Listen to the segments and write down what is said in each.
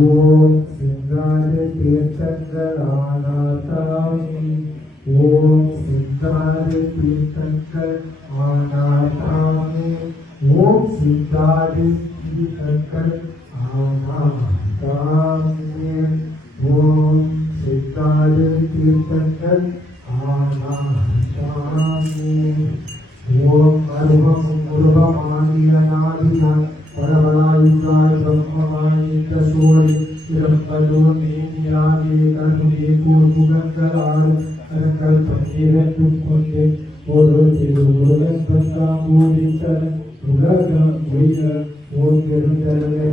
ஓம் சிந்தாய தீர்த்தங்களானாதாமி ஓம் சிந்தாய தீர்த்தங்கள் ஆனாதாமி ஓம் சிந்தாய தீர்த்தங்கள் ஆனாதாமி ஓம் சிந்தாய தீர்த்தங்கள் ஆனாதாமி ஓம் அருவம் உருவமானியனாதினான் பரவலாயுதாய் பிரம்மவாணிந்த சோழி இரம்பலோ நீனியாகி கருணே கூர்முகங்களாலும் கரங்கள் பன்னீரண்டும் கொண்டு ஒரு திருவுருவன் பந்தாமூடித்தன் உலகம் உயிர ஓம் பெருந்தருகை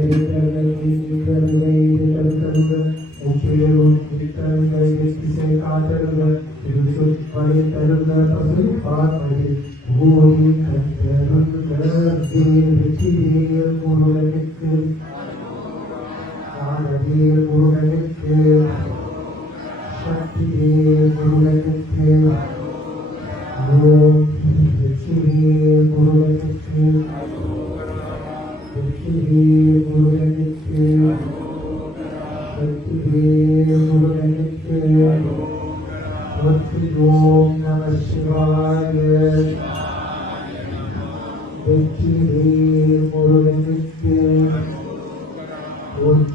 முப்பேரும் முடித்தருகை திசை காத்தருக திருச்சொற்படை தருக பசு பார்ப்பது ஓடி கண்டருக வெற்றிவேல் முருகனுக்கு ஆனவேல் முருகனுக்கு சக்திவேல் முருகனுக்கு ஓம் வெற்றிவேல் முருகனுக்கு வெற்றிவேல் முருகனுக்கு சக்திவேல் முருகனுக்கு ஓம் நம சிவாய வெற்றிவேல் முருகனுக்கு ஓம்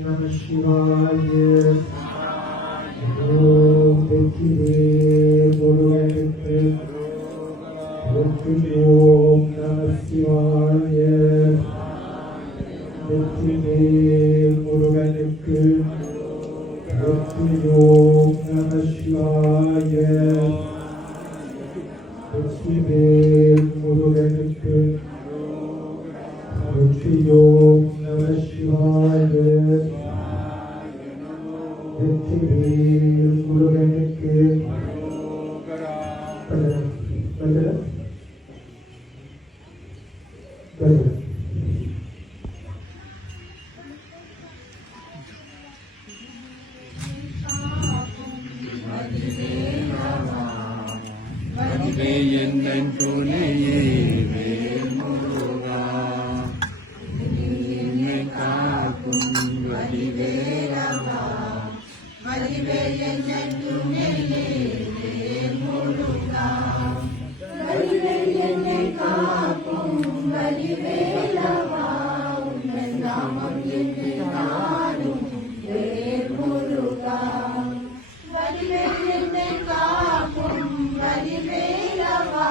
நம சிவாய ஓம் வெற்றிவேல் முருகனுக்கு ஓம் நம சிவாய வெற்றிவேல் முருகனுக்கு ஓம் நம சிவாய வெற்றிவேல் முருகனுக்கு ஓம் நம சிவாய வெற்றிவேல் முருகனுக்கு என்னன் துணையே வேல் முருகா என்னை காக்கும் வடிவேலவா வடிவேல் என்னன் துணையே வேல் முருகா வடிவேல் என்னை காக்கும் வடிவேலவா உன் நாமம் என்னை நாடும் வேல் முருகா வடிவேல் என்னை காக்கும் வடிவேலவா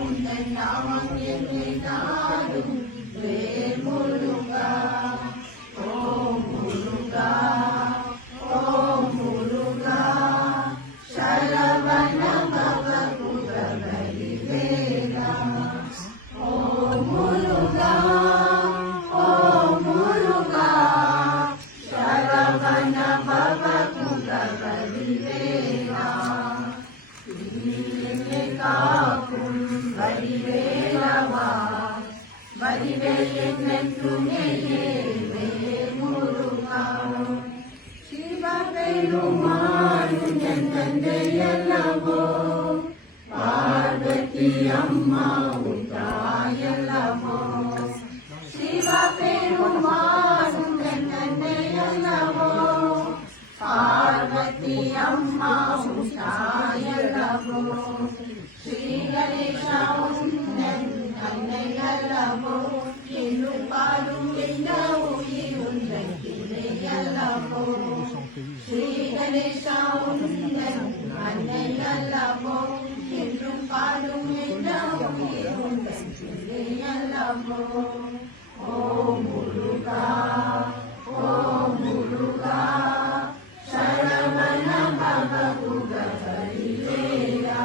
உந்தன் நாமம் என்னை நாடும் வேல் முருகா ஓம் முருகா ஓம் முருகா சரவண பவ குக வடிவேலா ஓம் முருகா ஓம் முருகா சரவண பவ குக வடிவேலா காக்கும் வடிவேலவா வடிவேல் என்னன் துணையே வேல் முருகா சிவபெருமான் என் தந்தையல்லவோ பார்வதி அம்மா உன் தாயல்லவோ சிவபெருமான் என் தந்தையல்லவோ பார்வதி அம்மா உன் தாயல்லவோ ஸ்ரீ கணேசா உன்னன் அன்னையல்லவோ என்னும் பாலும் என்ன உயிர் உந்தன் திணையல்லவோ ஸ்ரீ கணேசா உன்னன் அன்னையல்லவோ என்றும் பாலும் என்ன உயிர் உந்தன் திணையல்லவோ ஓம் முருகா ஓம் முருகா சரவண பவ குக வடிவேலா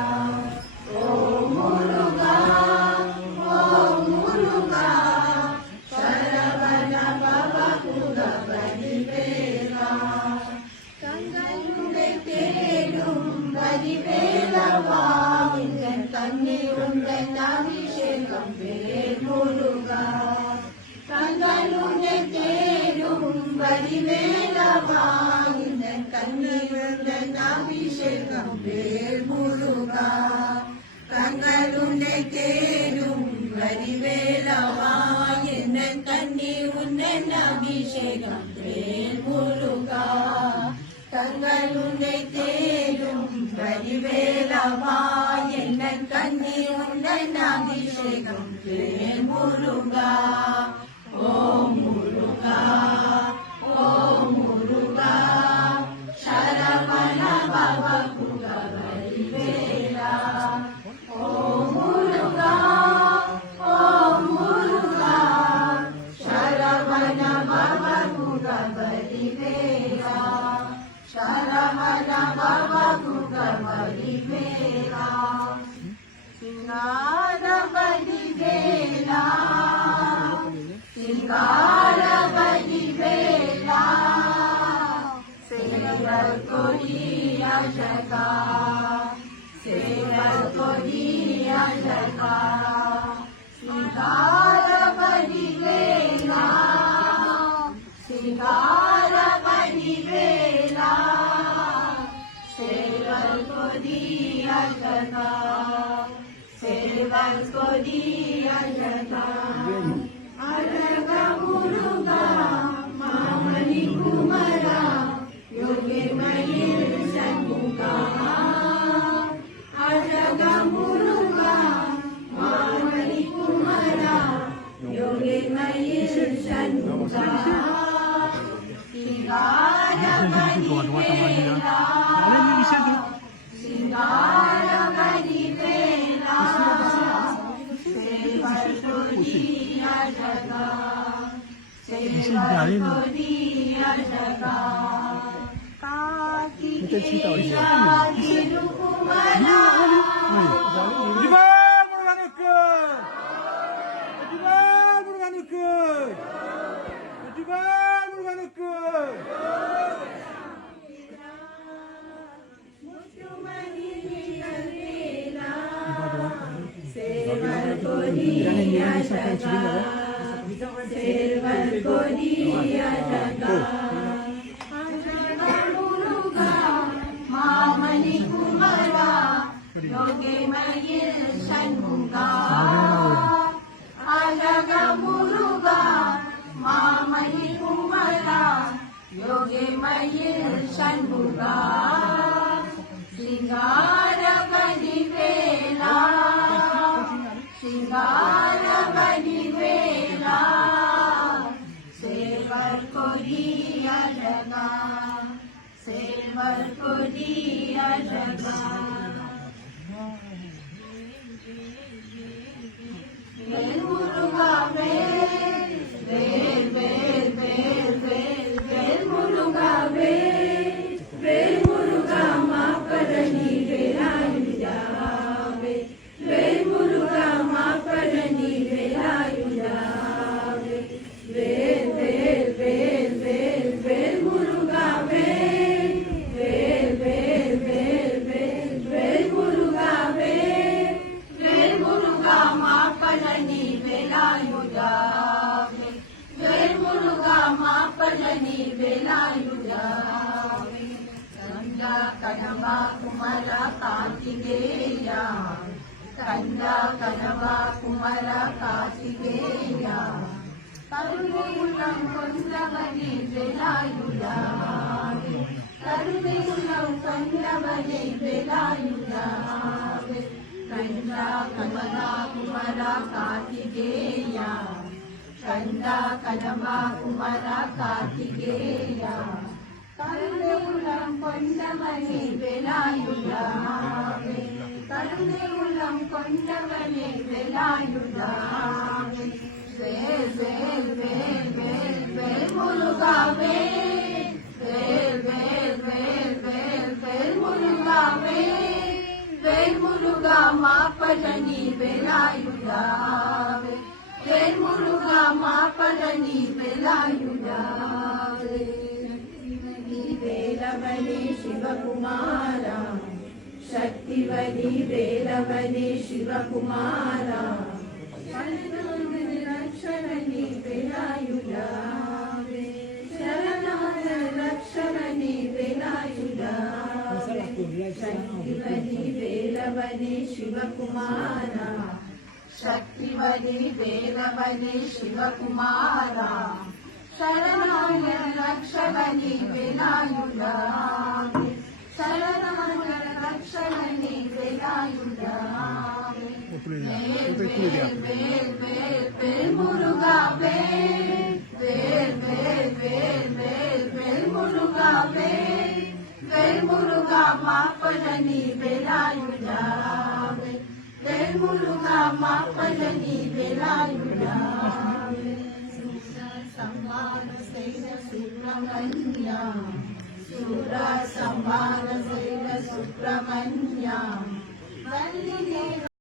ஓம் முருகா ஓம் முருகா சரவண பவ குக வடிவேலா கங்களுடைய தேடும் வடிவேலவா கங்களுடைய தேரும் வடிவேலவா இந்த கண்ணிருந்த அபிஷேகம் வேல் முருகா கங்களுடைய தேரும் வடிவேலவா என்ன கண்ணி உன்னன் அபிஷேகம் வேல் முருகா கங்களுடைய தேரும் வடிவேலவா என்ன கண்ணி உன்னன் அபிஷேகம் வேல் முருகா ஓம் முருகா ஓம் முருகா சரவண பவ குக வடிவேலா ஓம் முருகா ஓம் முருகா சரவண பவ குக வடிவேலா சரவண பவ குக வடிவேலா சிங்கார வடிவேலா சிங்கார வடிவேலா சேவல் கொடி அழகா சேவல் கொடி அழகா சிங்கார வடிவேலா சிங்கார வடிவேலா சேவல் கொடி அழகா சேவல் கொடி அழகா அழக முருகா மாமணி குமரா யோகி மயில் சண்முகா அழக முருகா மாமணி குமரா யோகி மயில் சண்முகா சிங்கார வடிவேலா சிங்கார வடிவேலா சேவல் கொடி அழகா சேவல் கொடி அழகா கார்த்திகேயா திருக்குமரா முத்துமணி நிழலேலா சேவல் கொடி அழகா சேவல் கொடி அழகா அழக முருகா மாமணி குமரா யோகி மயில் சண்முகா அழக முருகா மாமணி குமரா யோகி மயில் சண்முகா சிங்கார வடிவேலா சிங்கார வடிவேலா சேவல் கொடி அழகா சேவல் கொடி அழகா வேல் முருகா வேல் வேல் வேல் வேல் வேல் வேல் முருகா வேல் வேல் முருகா மாப்பழனி வேலாயுதா வேல் முருகா மாப்பழனி வேலாயுதா வேல் வேல் வேல் வேல் வேல் முருகா வேல் வேல் வேல் வேல் வேல் வேல் முருகா வேல் வேல் முருகா மாப்பழனி வேலாயுதா வேல் முருகா மாப்பழனி வேலாயுதா கந்தா கனவா குமர கார்த்திகேயா கந்தா கனவா குமர கார்த்திகேயா கருணை உள்ளம் கொண்டவனே வேலாயுதா கருணை உள்ளம் கொண்டவனே வேலாயுதா கந்தா கனவா குமர கார்த்திகேயா கந்தா கனவா குமர கார்த்திகேயா கருணை உள்ளம் கொண்டவனே வேலாயுதா கருணை உள்ளம் கொண்டவனே வேலாயுதா வேல் வேல் வேல் வேல் வேல் முருகா வேல் வேல் வேல் வேல் வேல் வேல் முருகா வேல் வேல் முருகா மாப்பழனி வேலாயுதா வேல் முருகா மாப்பழனி வேலாயுதா வேலவனே சிவகுமாரா சக்திவதி வேலவனே சிவகுமாரா சரணாகர ரக்ஷகனே வேலாயுதாவே சரணாகர ரக்ஷகனே வேலாயுதாவே சக்திவதி வேலவனே சிவகுமாரா சக்திவதி வேலவனே சிவகுமாரா சரணாகர ரக்ஷகனே வேலாயுதாவே சரணாகர ரக்ஷகனே வேலாயுதாவே வேல் வேல் வேல் வேல் வேல் முருகா வேல் வேல் வேல் வேல் வேல் வேல் முருகா வேல் வேல் முருகா மாப்பழனி வேலாயுதாவே வேல் முருகா மாப்பழனி வேலாயுதாவே சம்மான செய்த சுப்பிரமணியா சூர சம்மான செய்த சுப்பிரமணியா